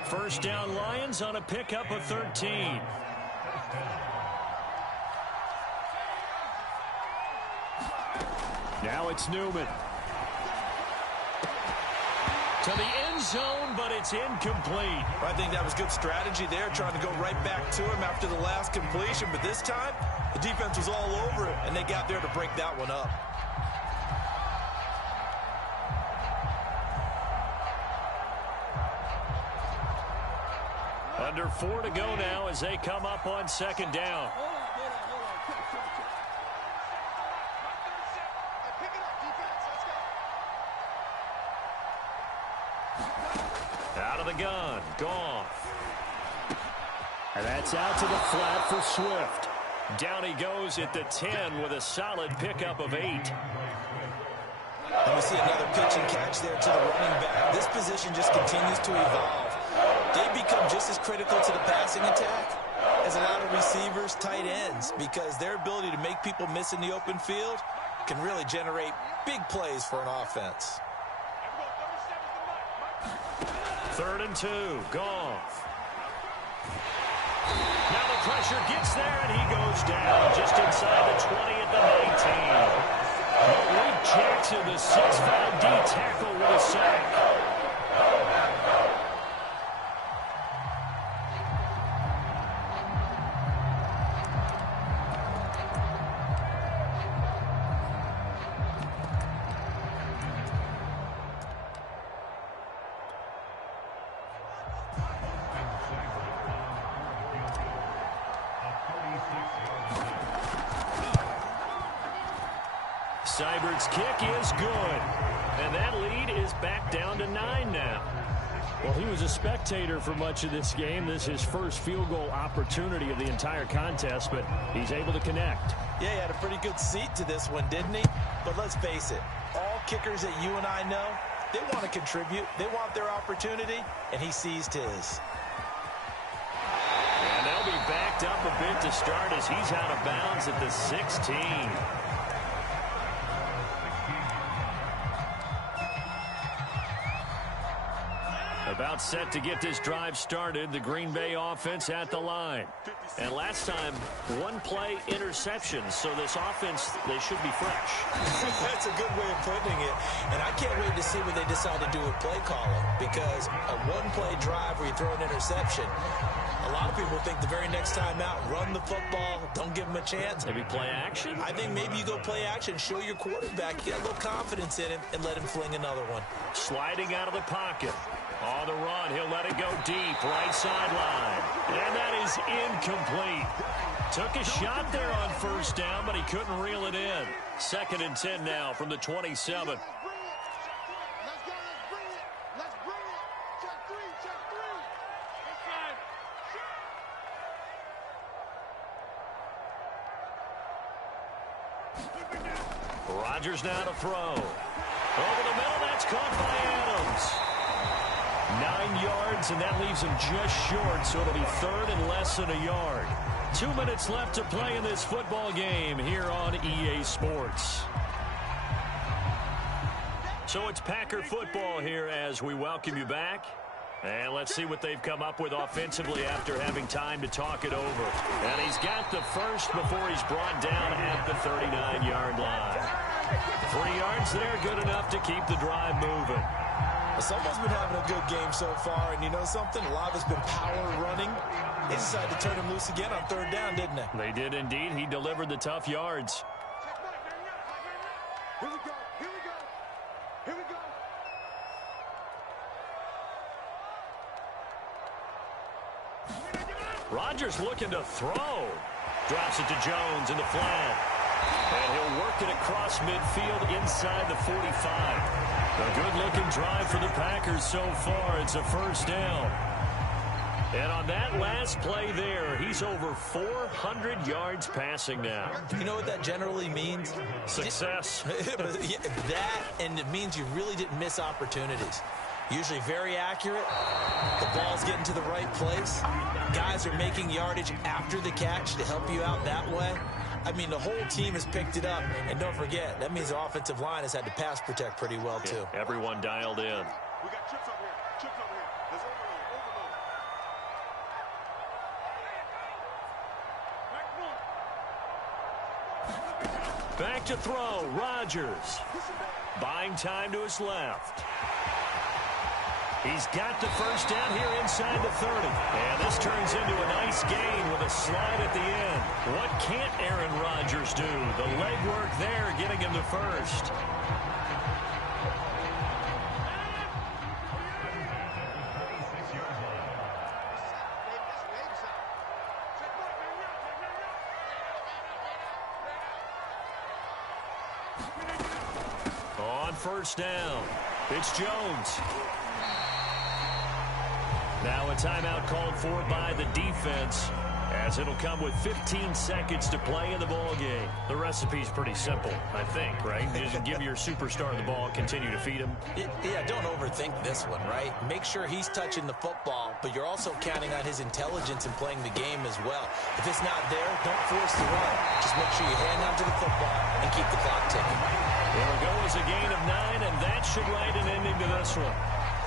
First down Lions on a pickup of 13. Now it's Newman. To the end zone, but it's incomplete. I think that was good strategy there, trying to go right back to him after the last completion. But this time, the defense was all over it, and they got there to break that one up. Under 4 to go now as they come up on second down. Out of the gun, Goff. And that's out to the flat for Swift. Down he goes at the 10 with a solid pickup of 8. And we see another pitch and catch there to the running back. This position just continues to evolve. They become just as critical to the passing attack as a lot of receivers, tight ends, because their ability to make people miss in the open field can really generate big plays for an offense. 3rd and 2, Goff. Now the pressure gets there, and he goes down just inside the 20 at the 19. Malik Jackson, the 6'5" D tackle with a sack. Seibert's kick is good. And that lead is back down to 9 now. Well, he was a spectator for much of this game. This is his first field goal opportunity of the entire contest, but he's able to connect. Yeah, he had a pretty good seat to this one, didn't he? But let's face it, all kickers that you and I know, they want to contribute. They want their opportunity, and he seized his. And they'll be backed up a bit to start as he's out of bounds at the 16. About set to get this drive started, the Green Bay offense at the line. And last time, 1 play interception, so this offense, they should be fresh. That's a good way of putting it. And I can't wait to see what they decide to do with play calling, because a 1-play drive where you throw an interception, a lot of people think the very next time out, run the football, don't give them a chance. Maybe play action? I think maybe you go play action, show your quarterback, get a little confidence in him, and let him fling another one. Sliding out of the pocket. On the run, he'll let it go deep, right sideline. And that is incomplete. Took a shot there on first down, but he couldn't reel it in. 2nd and 10 now from the 27. Rodgers now to throw. Over the middle, that's caught by Adams. 9 yards, and that leaves him just short, so it'll be 3rd and less than a yard. 2 minutes left to play in this football game here on EA Sports. So it's Packer football here as we welcome you back. And let's see what they've come up with offensively after having time to talk it over. And he's got the first before he's brought down at the 39-yard line. 3 yards there, good enough to keep the drive moving. Someone's been having a good game so far, and you know something? A lot of it's been power running. They decided to turn him loose again on third down, didn't they? They did indeed. He delivered the tough yards. Here we go. Here we go. Here we go. Rodgers looking to throw. Drops it to Jones in the flat. And he'll work it across midfield inside the 45. A good-looking drive for the Packers so far. It's a first down. And on that last play there, he's over 400 yards passing now. You know what that generally means? Success. That, and it means you really didn't miss opportunities. Usually very accurate. The ball's getting to the right place. Guys are making yardage after the catch to help you out that way. I mean, the whole team has picked it up. And don't forget, that means the offensive line has had to pass protect pretty well, too. Yeah, everyone dialed in. We got chips over here. Chips over here. Let's overload. Overload. Back to throw. Rodgers. Buying time to his left. He's got the first down here inside the 30. And this turns into a nice gain with a slide at the end. What can't Aaron Rodgers do? The legwork there getting him the first. On first down, it's Jones. Now a timeout called for by the defense, as it'll come with 15 seconds to play in the ball game. The recipe's pretty simple, I think, right? Just give your superstar the ball, continue to feed him. Yeah, don't overthink this one, right? Make sure he's touching the football, but you're also counting on his intelligence in playing the game as well. If it's not there, don't force the run. Just make sure you hand on to the football and keep the clock ticking. It'll go as a gain of 9, and that should write an ending to this one.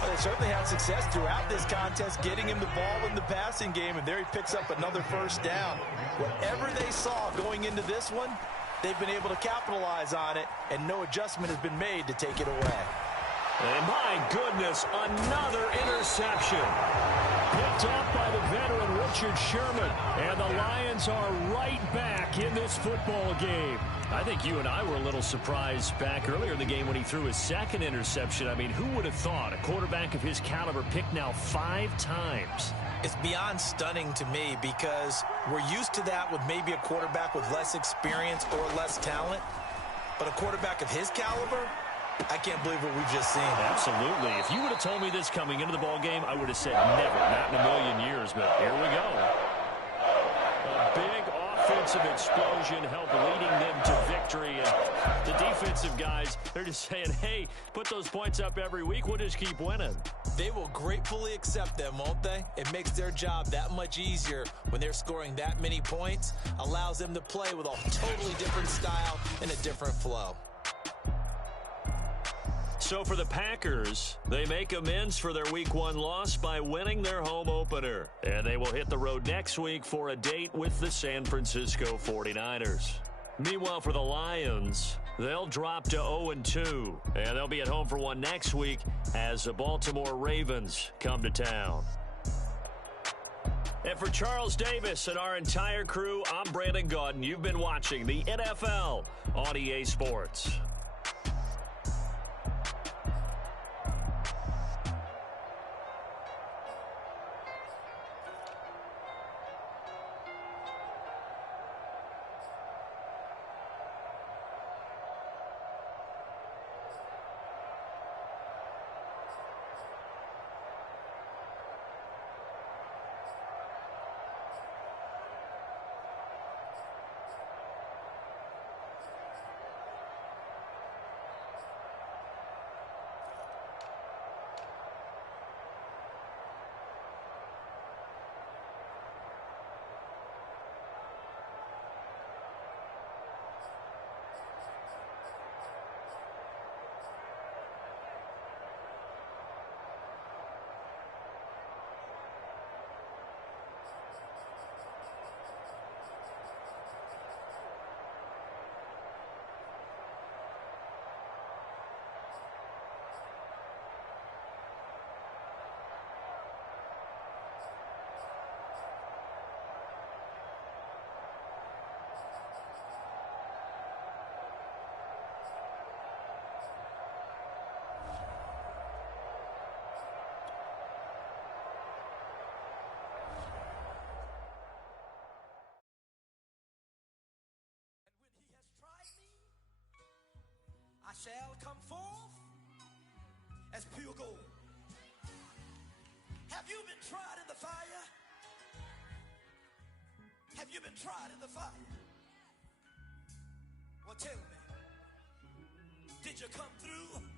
Well, they certainly had success throughout this contest, getting him the ball in the passing game, and there he picks up another first down. Whatever they saw going into this one, they've been able to capitalize on it, and no adjustment has been made to take it away. And my goodness, another interception. Picked off by the veteran Richard Sherman. And the Lions are right back in this football game. I think you and I were a little surprised back earlier in the game when he threw his second interception. I mean, who would have thought a quarterback of his caliber picked now 5 times? It's beyond stunning to me because we're used to that with maybe a quarterback with less experience or less talent. But a quarterback of his caliber, I can't believe what we've just seen. Absolutely. If you would have told me this coming into the ball game, I would have said never, not in a million years. But here we go. A big offensive explosion helped leading them to victory. And the defensive guys, they're just saying, hey, put those points up every week. We'll just keep winning. They will gratefully accept them, won't they? It makes their job that much easier when they're scoring that many points. Allows them to play with a totally different style and a different flow. So for the Packers, they make amends for their Week 1 loss by winning their home opener. And they will hit the road next week for a date with the San Francisco 49ers. Meanwhile, for the Lions, they'll drop to 0-2. And they'll be at home for one next week as the Baltimore Ravens come to town. And for Charles Davis and our entire crew, I'm Brandon Gaudin. You've been watching the NFL on EA Sports. shall come forth as pure gold. Have you been tried in the fire? Have you been tried in the fire? Well, tell me, did you come through?